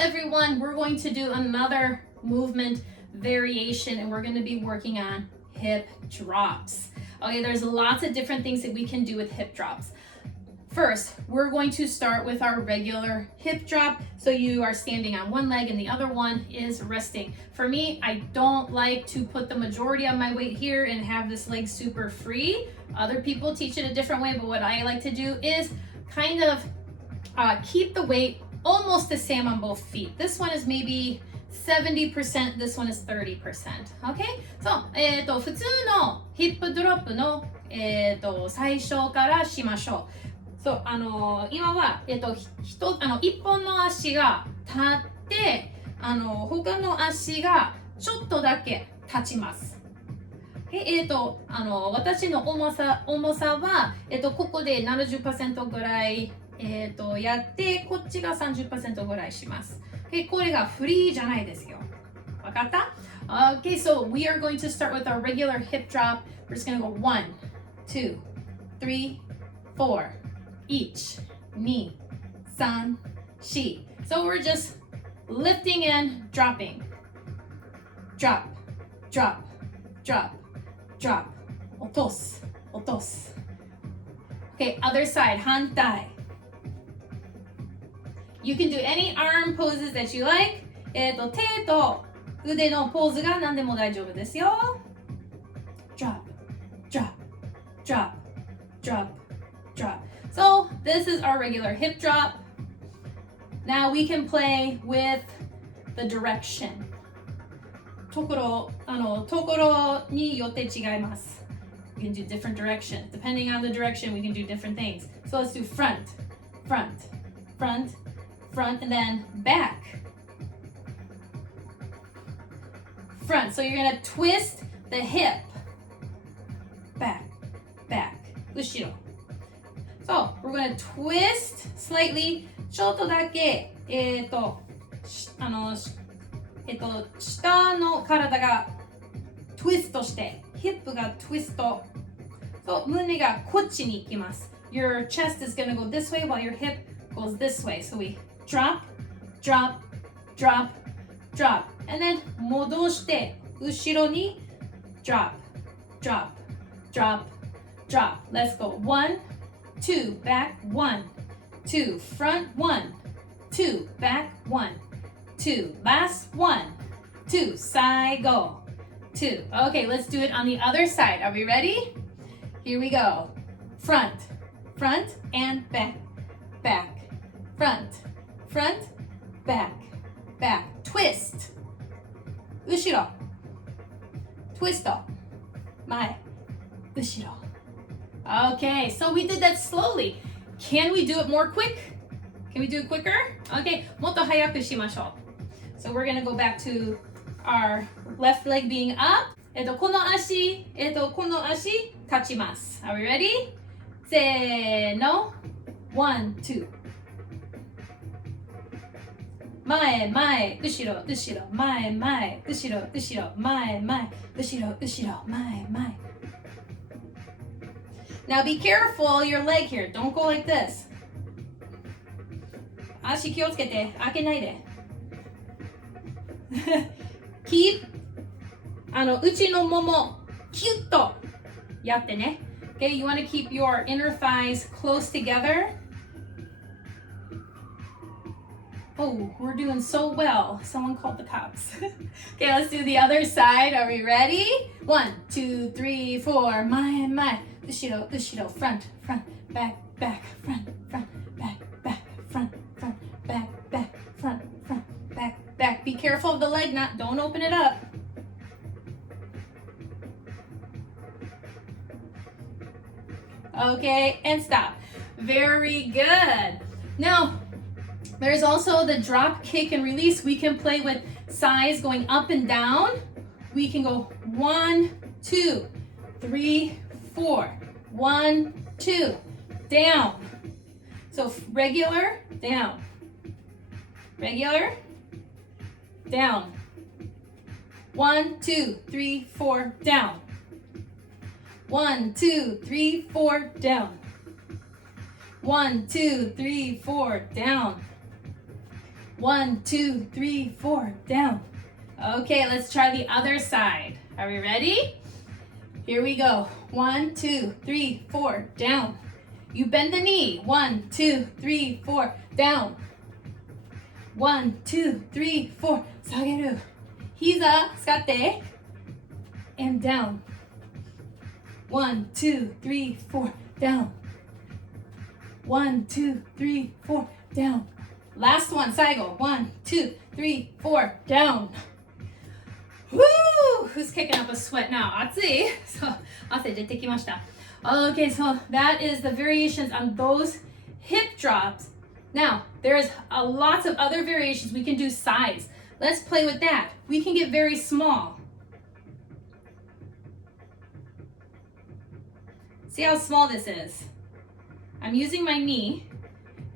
everyone, we're going to do another movement variation and we're going to be working on hip drops. Okay, there's lots of different things that we can do with hip drops. First, we're going to start with our regular hip drop. So you are standing on one leg and the other one is resting. For me, I don't like to put the majority of my weight here and have this leg super free. Other people teach it a different way, but what I like to do is kind of keep the weight almost the same on both feet. This one is maybe 70%, this one is 30%. Okay? So, 普通のヒップドロップの、最初からしましょう。そう、今は、一本の足が立って、他の足がちょっとだけ立ちます。私の重さは、ここで 70% ぐらい、やって、こっちが 30% ぐらいします。これがフリーじゃないですよ。わかった？ Okay, so we are going to start with our regular hip drop. We're just going to go 1, 2, 3, 4. 1, 2, 3, 4. So we're just lifting and dropping. Drop, drop, drop, drop. 落とす、落とす。Okay, other side, 反対。You can do any arm poses that you like. 手と腕のポーズが何でも大丈夫ですよ。Drop, drop, drop, drop, drop. So this is our regular hip drop. Now we can play with the direction. ところによって違います。We can do different directions. Depending on the direction, we can do different things. So let's do front, front, front, front, and then back. Front. So you're going to twist the hip. Back, back, 後ろ. So we're going to twist slightly. ちょっとだけ、下の体がツイストして、ヒップがツイスト。そう、胸がこっちに行きます。Your chest is going to go this way while your hip goes this way. So we drop, drop, drop, drop. And then 戻して、後ろに drop, drop, drop, drop. Let's go. 1, 2, back, 1, 2, front, 1, 2, back, 1, 2, last 1, 2, side, go, 2. Okay, let's do it on the other side. Are we ready? Here we go. Front, front, and back, back, front, front, back, back. Twist. 後ろ twist 前後ろ Okay, so we did that slowly. Can we do it more quick? Can we do it quicker? Okay, もっと早くしましょう. So we're going to go back to our left leg being up. この足立ちます. Are we ready? せーの 1, 2. 前前後ろ後ろ前前後ろ後ろ前前後ろ後ろ前前 Now be careful your leg here. Don't go like this. 足気をつけて開けないでKeep 内のももキュッとやってね Okay, you want to keep your inner thighs close together. Oh, we're doing so well. Someone called the cops. Okay, let's do the other side. Are we ready? 1, 2, 3, 4. 前前後ろ後ろ front front back back front front back back front front back back front front back back. Be careful of the leg knot. Don't open it up. Okay, and stop. Very good. Now, there's also the drop, kick, and release. We can play with sides going up and down. We can go 1, 2, 3, 4. 1, 2, down. So regular, down. Regular, down. 1, 2, 3, 4, down. 1, 2, 3, 4, down. 1, 2, 3, 4, down. 1, 2, 3, 4, down. Okay, let's try the other side. Are we ready? Here we go. 1, 2, 3, 4, down. You bend the knee. 1, 2, 3, 4, down. 1, 2, 3, 4, 下げる。膝使って。And down. 1, 2, 3, 4, down. 1, 2, 3, 4, down. Last one, 最後. 1, 2, 3, 4, down. Woo! Who's kicking up a sweat now? 暑い? So, 汗出てきました. Okay, so that is the variations on those hip drops. Now, there's lots of other variations. We can do size. Let's play with that. We can get very small. See how small this is? I'm using my knee,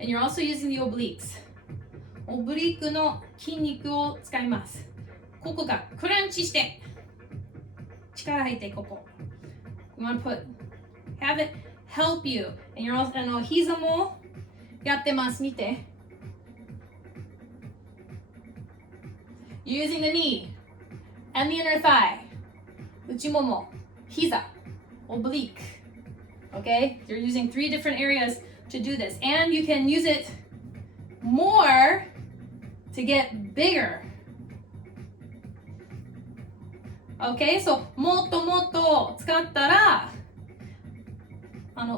and you're also using the obliques. オブリークの筋肉を使います。ここがクランチして、力入ってここ。You want to have it help you. And you're also, 膝もやってます。見て。You're using the knee and the inner thigh. 内もも、膝、oblique. Okay? You're using 3 different areas to do this. And you can use it more to get bigger. Okay? So, もっともっと使ったら、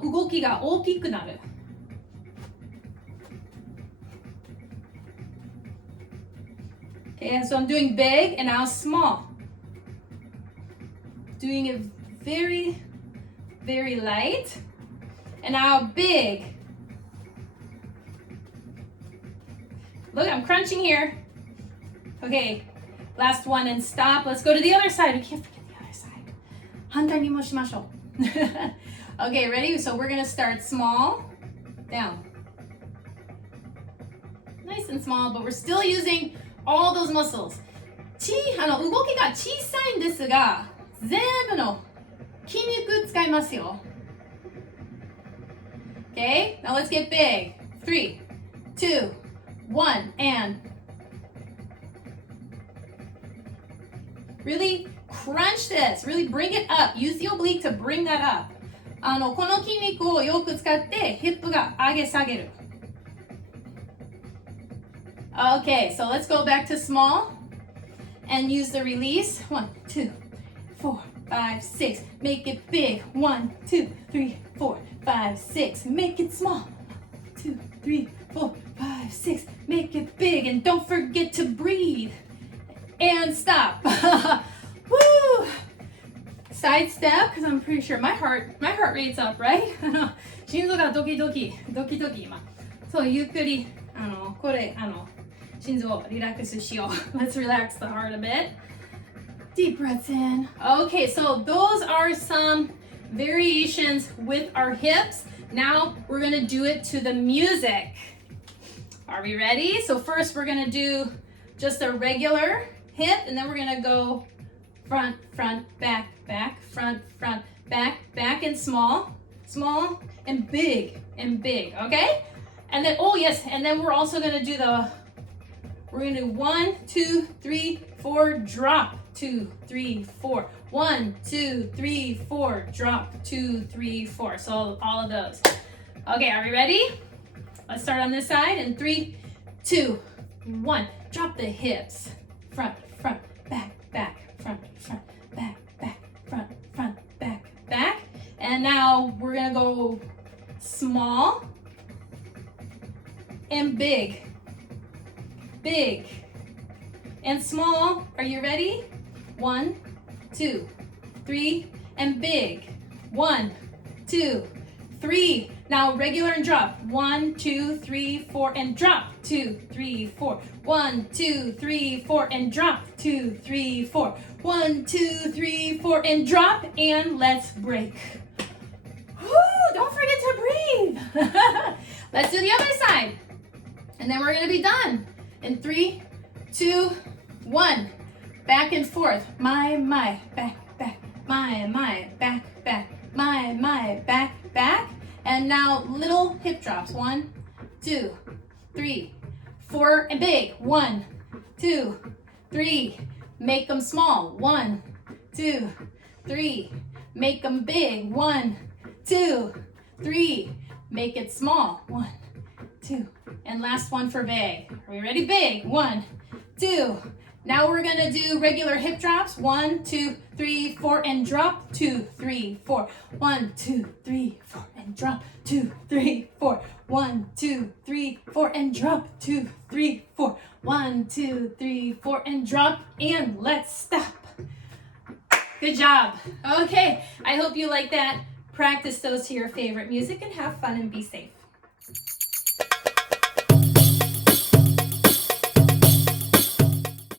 動きが大きくなる。Okay, so I'm doing big and now small. Doing it very, very light. And now big. Look, I'm crunching here. Okay, last one and stop. Let's go to the other side. We can't forget the other side. 反対にもしましょう。Okay, ready? So we're going to start small, down. Nice and small, but we're still using all those muscles. 動きが小さいんですが、全部の筋肉使いますよ。Okay, now let's get big. 3, 2, 1, and really crunch this. Really bring it up. Use the oblique to bring that up. この筋肉をよく使ってヒップが上げ下げる。Okay, so let's go back to small and use the release. 1, 2, 4, 5, 6. Make it big. 1, 2, 3, 4, 5, 6. Make it small. 2, 3, 4, 5, 6. Make it big and don't forget to breathe. And stop. Woo! Side step, because I'm pretty sure my heart rate's up, right? 心臓がドキドキ今。そう、ゆっくり、これ、心臓リラックスしよう。Let's relax the heart a bit. Deep breaths in. Okay, so those are some variations with our hips. Now we're going to do it to the music. Are we ready? So first we're going to do just a regular hip, and then we're going to go front, back, front, back, and small, and big, okay? And then, oh yes, and then we're also gonna do we're gonna do 1, 2, 3, 4, drop, 2, 3, 4, 1, 2, 3, 4, drop, 2, 3, 4. So all of those. Okay, are we ready? Let's start on this side, and 3, 2, 1. Drop the hips, front, back, front, back. And now we're gonna go small and big, and small. Are you ready? 1, 2, 3, and big. 1, 2, 3. Now regular and drop. 1, 2, 3, 4, and drop. 2, 3, 4. 1, 2, 3, 4, and drop. 2, 3, 4. 1, 2, 3, 4, and drop. And let's break. Woo, don't forget to breathe. Let's do the other side. And then we're going to be done. In 3, 2, 1. Back and forth. My, back, my, back, my, back. And now little hip drops. 1, 2, 3, 4 and big. 1, 2, 3. Make them small. 1, 2, 3. Make them big. 1, 2, 3. Make it small. 1, 2. And last one for big. Are we ready? Big. 1, 2. Now we're gonna do regular hip drops. 1, 2, 3, 4, and drop. 2, 3, 4. 1, 2, 3, 4, and drop. 2, 3, 4. 1, 2, 3, 4, and drop. 2, 3, 4. 1, 2, 3, 4, and drop. And let's stop. Good job. Okay, I hope you like that. Practice those to your favorite music and have fun and be safe.